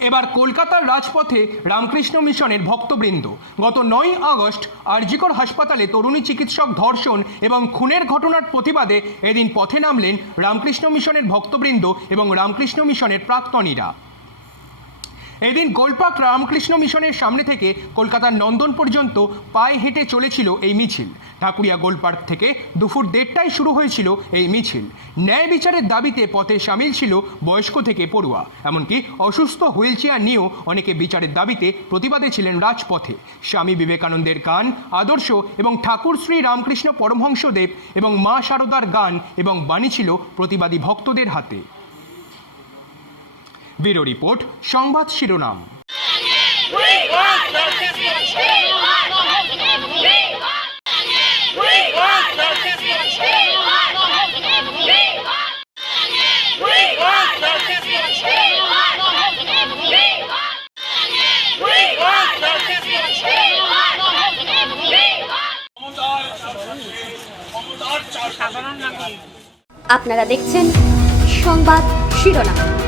এবার কলকাতার রাজপথে রামকৃষ্ণ মিশনের ভক্তবৃন্দ। গত নয় আগস্ট আরজিকর হাসপাতালে তরুণী চিকিৎসক ধর্ষণ এবং খুনের ঘটনার প্রতিবাদে এদিন পথে নামলেন রামকৃষ্ণ মিশনের ভক্তবৃন্দ এবং রামকৃষ্ণ মিশনের প্রাক্তনীরা। এদিন গোলপাক রামকৃষ্ণ মিশনের সামনে থেকে কলকাতার নন্দন পর্যন্ত পায়ে হেঁটে চলেছিল এই মিছিল। ঠাকুরিয়া গোলপার্ক থেকে দুপুর দেড়টায় শুরু হয়েছিল এই মিছিল। ন্যায় বিচারের দাবিতে পথে সামিল ছিল বয়স্ক থেকে পড়ুয়া। এমনকি অসুস্থ হুইল চেয়ার নিয়েও অনেকে বিচারের দাবিতে প্রতিবাদে ছিলেন রাজপথে। স্বামী বিবেকানন্দের গান, আদর্শ এবং ঠাকুর শ্রী রামকৃষ্ণ পরমহংসদেব এবং মা শারদার গান এবং বাণী ছিল প্রতিবাদী ভক্তদের হাতে। ব্যুরো রিপোর্ট সংবাদ শিরোনাম। আপনারা দেখছেন সংবাদ শিরোনাম।